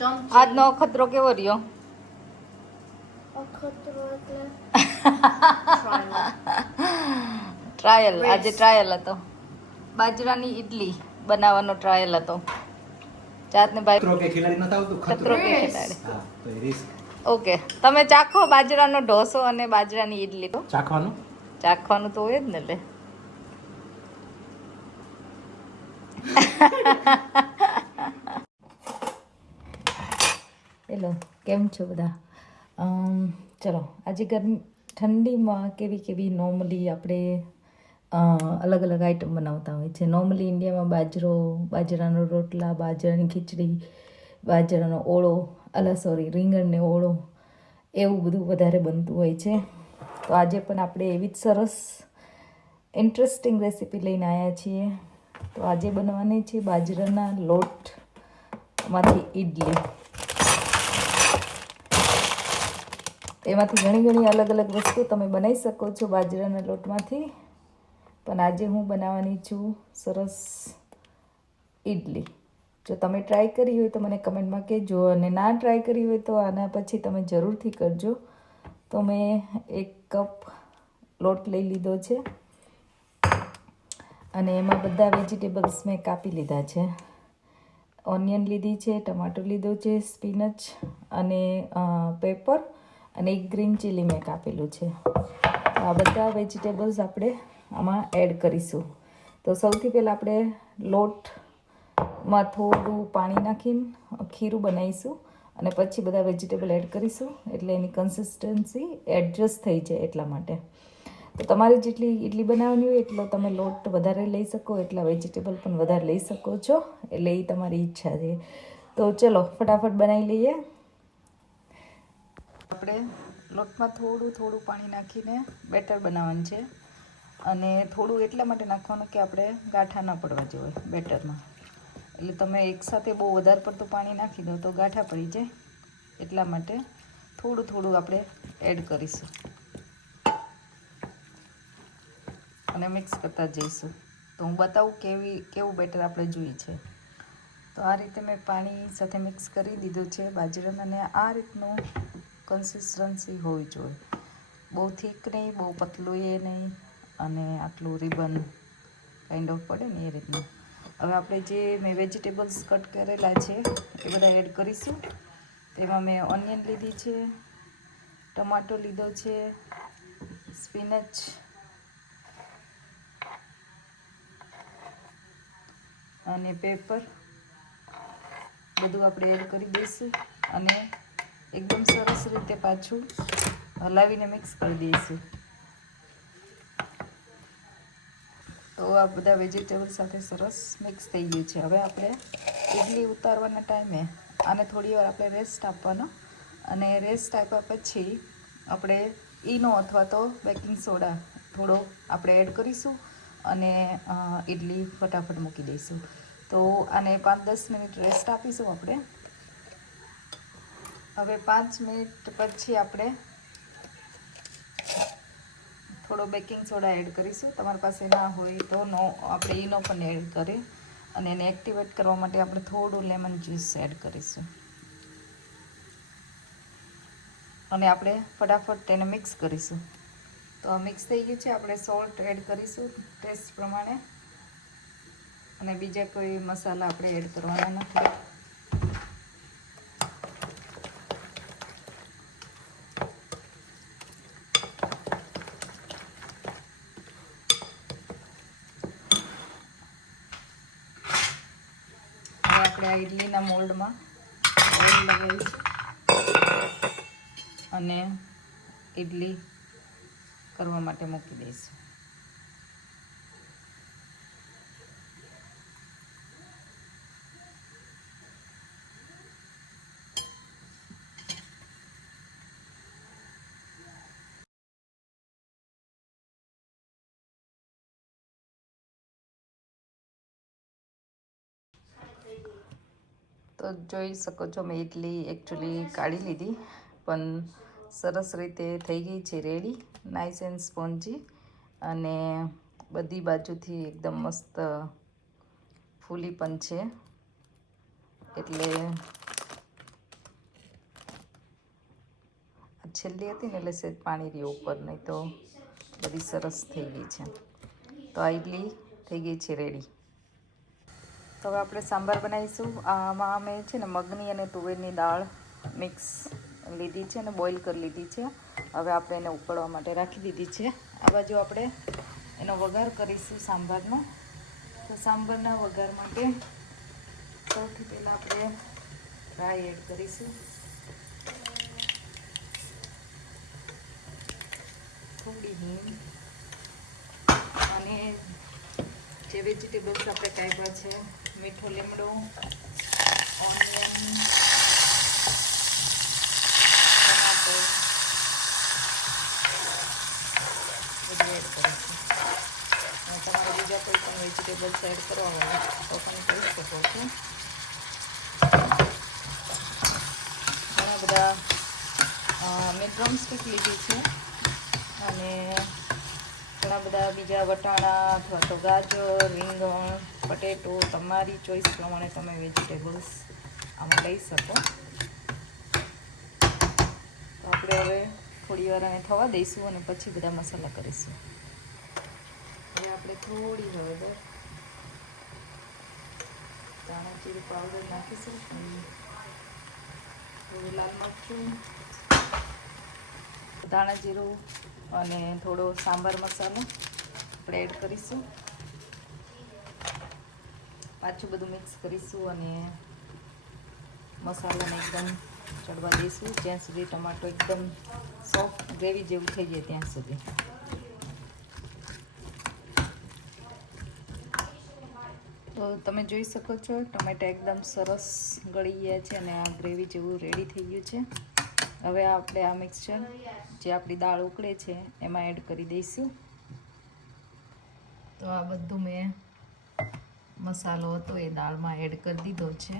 આજનો અખતરો કેવો રહ્યો? ટ્રાયલ. આજે ટ્રાયલ હતો. બાજરાની ઈડલી બનાવવાનો ટ્રાયલ હતો. જાતને ભાઈ ખતરો કે ખિલાડી નતા આવતું ખતરો કે ખિલાડી. હા તો એ રિસ્ક ઓકે, તમે ચાખો બાજરાનો ઢોસો અને બાજરાની ઈડલી. તો ચાખવાનું ચાખવાનું તો હોય જ ને. લે હેલો, કેમ છો બધા? ચલો, આજે ઠંડીમાં કેવી કેવી નોર્મલી આપણે અલગ અલગ આઈટમ બનાવતા હોય છે. નોર્મલી ઇન્ડિયામાં બાજરાનો રોટલા, બાજરાની ખીચડી, બાજરાનો ઓળો, રીંગણને ઓળો, એવું બધું વધારે બનતું હોય છે. તો આજે પણ આપણે એવી જ સરસ ઇન્ટરેસ્ટિંગ રેસીપી લઈને આવ્યા છીએ. તો આજે બનાવવાની છે બાજરાના લોટમાંથી ઈડલી. એમાંથી ઘણી અલગ અલગ વસ્તુ તમે બનાવી શકો છો બાજરાના લોટમાંથી. પણ આજે હું બનાવવાની છું સરસ ઈડલી. જો તમે ટ્રાય કરી હોય તો મને કમેન્ટમાં કહેજો, અને ના ટ્રાય કરી હોય તો આના પછી તમે જરૂરથી કરજો. તો મેં 1 કપ લોટ લઈ લીધો છે અને એમાં બધા વેજીટેબલ્સ મેં કાપી લીધા છે. ઓનિયન લીધી છે, ટમાટો લીધો છે, સ્પિનચ અને પેપર અને 1 ગ્રીન ચીલી મેં કાપેલું છે. આ બધા વેજીટેબલ્સ આપણે આમાં એડ કરીશું. તો સૌથી પહેલાં આપણે લોટમાં થોડું પાણી નાખીને ખીરું બનાવીશું અને પછી બધા વેજીટેબલ એડ કરીશું, એટલે એની કન્સિસ્ટન્સી એડજસ્ટ થઈ જાય એટલા માટે. તો તમારે જેટલી ઇડલી બનાવવાની હોય એટલો તમે લોટ વધારે લઈ શકો, એટલા વેજીટેબલ પણ વધારે લઈ શકો છો, એટલે એ તમારી ઈચ્છા છે. તો ચલો ફટાફટ બનાવી લઈએ. આપણે લોટમાં થોડું પાણી નાખીને બેટર બનાવવાનું છે, અને થોડું એટલા માટે નાખવાનું કે આપણે ગાંઠા ના પડવા જોઈએ બેટરમાં. એટલે તમે એકસાથે બહુ વધારે પડતું પાણી નાખી દો તો ગાંઠા પડી જાય, એટલા માટે થોડું આપણે એડ કરીશું અને મિક્સ કરતા જઈશું. તો હું બતાવું કેવું બેટર આપણે જોઈએ છે. તો આ રીતે મેં પાણી સાથે મિક્સ કરી દીધું છે બાજરાના, અને આ રીતનું કન્સિસ્ટન્સી હોવી જોઈએ. બહુ થીક નહીં, બહુ પતલું એ નહીં, અને આટલું રિબન કાઇન્ડ ઓફ પડે ને એ રીતનું. હવે આપણે જે મેં વેજીટેબલ્સ કટ કરેલા છે એ બધા એડ કરીશું. તેમાં મેં ઓનિયન લીધી છે, ટમાટો લીધો છે, સ્પિનચ, અને પેપર બધું આપણે એડ કરી દઈશું, અને એકદમ સરસ રીતે પાછું હલાવીને મિક્સ કરી દઈશું. તો આ બધા વેજીટેબલ સાથે સરસ મિક્સ થઈ ગયું છે. હવે આપણે ઇડલી ઉતારવાના ટાઈમે આને થોડી વાર આપણે રેસ્ટ આપવાનો, અને રેસ્ટ આપ્યા પછી આપણે ઈનો અથવા તો બેકિંગ સોડા થોડો આપણે એડ કરીશું, અને ઇડલી ફટાફટ મૂકી દઈશું. તો આને 5-10 મિનિટ રેસ્ટ આપીશું આપણે. હવે 5 મિનિટ પછી આપણે થોડો બેકિંગ સોડા એડ કરીશું. તમારી પાસે ના હોય તો આપણે ઈનો પણ એડ કરીએ, અને એને એક્ટિવેટ કરવા માટે આપણે થોડું લેમન જ્યુસ એડ કરીશું, અને આપણે ફટાફટ તેને મિક્સ કરીશું. તો મિક્સ થઈ ગયું છે. આપણે સોલ્ટ એડ કરીશું ટેસ્ટ પ્રમાણે, અને બીજા કોઈ મસાલા આપણે એડ કરવાના નથી. આપણે આ ઇડલીના મોલ્ડમાં ઓઇલ લગાવીશું અને ઇડલી કરવા માટે મૂકી દઈશું. તો જોઈ શકો છો, મેં ઇડલી એકચ્યુઅલી કાઢી લીધી, પણ સરસ રીતે થઈ ગઈ છે રેડી, નાઇસ એન્ડ સ્પોન્જી, અને બધી બાજુથી એકદમ મસ્ત ફૂલી પણ છે. એટલે છેલ્લી હતી ને એટલે સેજ પાણી રહ્યું ઉપર, નહીં તો બધી સરસ થઈ ગઈ છે. તો આ ઇડલી થઈ ગઈ છે રેડી. તો હવે આપણે સાંભાર બનાવીશું. આમાં અમે છે ને મગની અને તુવેરની દાળ મિક્સ લીધી છે અને બોઇલ કરી લીધી છે. હવે આપણે એને ઉકળવા માટે રાખી દીધી છે. આ બાજુ આપણે એનો વઘાર કરીશું સાંભારનો. તો સાંભારના વઘાર માટે સૌથી પહેલાં આપણે રાઈ એડ કરીશું, થોડી હિંગ અને જે વેજીટેબલ્સ આપણે કાઢ્યા છે, મીઠો લીમડો, ઓનિયન, ટમાટર બધું એડ કરીશું. અને તમારે બીજા કોઈ પણ વેજીટેબલ્સ એડ કરવા હોય તો પણ કરી શકો છો. ઘણા બધા મેં ડ્રમસ્ટિક લીધી છે અને ઘણા બધા બીજા વટાણા અથવા તો ગાજર, રીંગણ, બટેટો તમારી ચોઈસ પ્રમાણે તમે વેજીટેબલ્સ આમાં લઈ શકો. તો આપણે હવે થોડી વાર એને થવા દઈશું અને પછી બધા મસાલા કરીશું. હવે આપણે થોડી હળદર, ધાણા જીરું પાવડર નાખીશું, થોડું લાલ મરચું, ધાણા જીરું અને થોડો સાંભાર મસાલો આપણે એડ કરીશું. પાછું બધું મિક્સ કરીશું અને મસાલાને એકદમ ચડવા દઈશું જ્યાં સુધી ટમાટો એકદમ સોફ્ટ ગ્રેવી જેવું થઈ જાય ત્યાં સુધી. તો તમે જોઈ શકો છો ટમેટા એકદમ સરસ ગળી ગયા છે અને આ ગ્રેવી જેવું રેડી થઈ ગયું છે. હવે આપણે આ મિક્સચર જે આપણી દાળ ઉકળે છે એમાં એડ કરી દઈશું. તો આ બધું મેં મસાલો હતો એ દાળમાં એડ કરી દીધો છે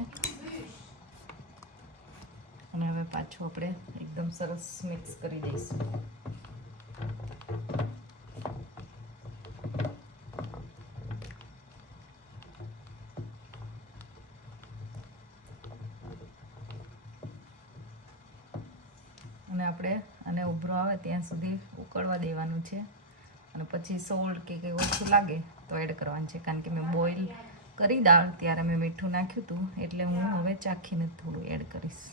અને હવે પાછું આપણે એકદમ સરસ મિક્સ કરી દઈશું. અને આપણે આને ઉભરો આવે ત્યાં સુધી ઉકળવા દેવાનું છે અને પછી સોલ્ટ કે કંઈ ઓછું લાગે તો એડ કરવાનું છે. કારણ કે મેં બોઇલ કરી દાળ ત્યારે મેં મીઠું નાખ્યું હતું એટલે હું હવે ચાખીને થોડું એડ કરીશ.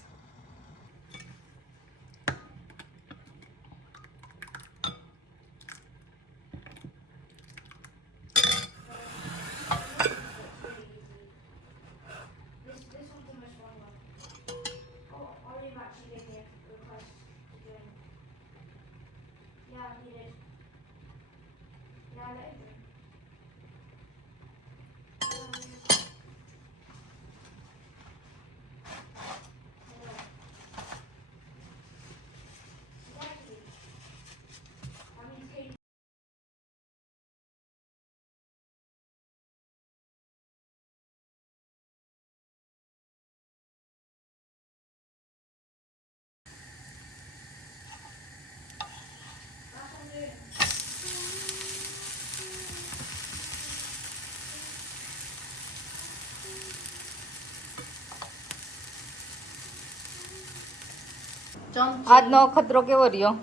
આજનો અખતરો કેવો રહ્યો?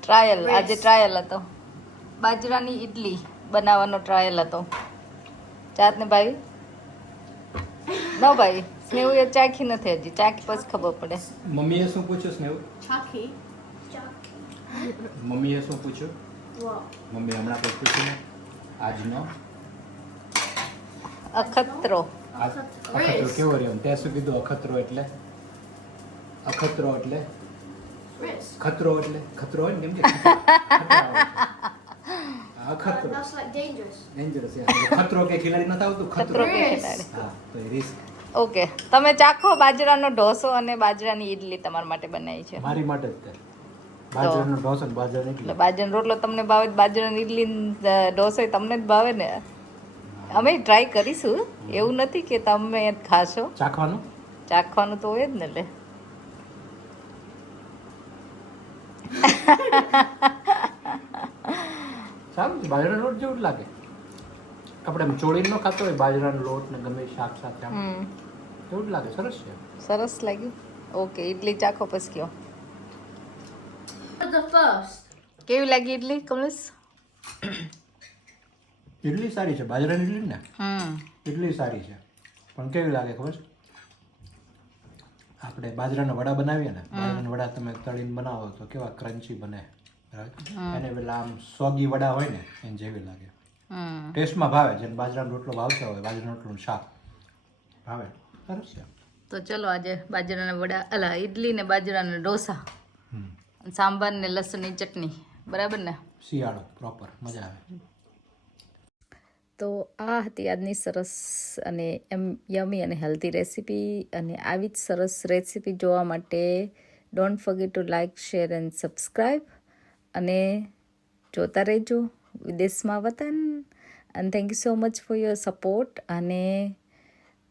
ટ્રાયલ, આજે ટ્રાયલ હતો. બાજરાની ઇડલી બનાવવાનો ટ્રાયલ હતો. ચાત ને ભાઈ ન ભાઈ સ્નેહુ એ ચાખી નથી હજી, ચાખી પછી ખબર પડે. મમ્મીએ શું પૂછ્યું સ્નેહુ? ચાખી. મમ્મીએ શું પૂછ્યું? મમ્મી હમણાં કંઈ પૂછ્યું ને? આજનો અખતરો. અખતરો કેવો રહ્યો? તે શું કીધું? અખતરો એટલે અખતરો એટલે ખતરો એટલે ખતરો હોય ને, કેમ કે અખતરો That's like dangerous. ડેન્જરસ. ખતરો કે ખિલાડી નથી આવતું? ખતરો કે Risk. ખેલાડી. હા, તો એ રિસ્ક. ઓકે, તમે ચાખો. બાજરાનો ઢોસો અને બાજરાની ઇડલી તમારા માટે બનાવી છે. મારી માટે જ તે બાજરાનો ઢોસો ને બાજરાની એટલે ઇડલી. બાજરાનો રોટલો તમને ભાવે, બાજરાની ઇડલી ઢોસો તમને જ ભાવે ને. અમે ટ્રાય કરીશું, એવું નથી કે તમે જ ખાશો. ચાખવાનું ચાખવાનું તો હોય જ ને. એટલે સારું છે. બાજરાનો લોટ જેવું જ લાગે. આપણે આમ ચોળીને ન ખાતો હોય બાજરાનો લોટ ને ગમે એ શાક સાથે આમ. એવું જ લાગે સરસ છે. સરસ લાગ્યું. ઓકે, ઇડલી ચાખો પછી કયો The first. કેવી લાગી ઇડલી કમલેશ? ઇડલી સારી છે, બાજરાની ઇડલી ને હમ ઇડલી સારી છે, પણ કેવી લાગે ખબર છે? આપણે બાજરાના વડા બનાવીએ ને, બાજરાના વડા તમે તળીને બનાવો તો કેવા ક્રન્ચી બને, બરાબર? એને પેલા આમ સોગી વડા હોય ને એને જેવી લાગે. હમ ટેસ્ટમાં ભાવે, જેને બાજરાનો રોટલો ભાવતા હોય, બાજરાનો રોટલું શાક ભાવે, સરસ છે. તો ચલો આજે બાજરાના વડા અલા ઇડલી ને બાજરાના ઢોસા, હમ. સાંભાર ને લસણની ચટણી, બરાબર ને? શિયાળો પ્રોપર મજા આવે. તો આ હતી આજની સરસ અને યમી અને હેલ્ધી રેસીપી. અને આવી જ સરસ રેસીપી જોવા માટે don't forget two like, share and subscribe. અને જોતા રહેજો વિદેશમાં વતન. And thank you so much for your support. અને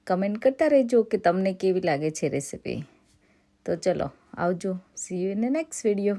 કમેન્ટ કરતા રહેજો કે તમને કેવી લાગે છે રેસીપી. તો ચલો આવજો, C you in the next video.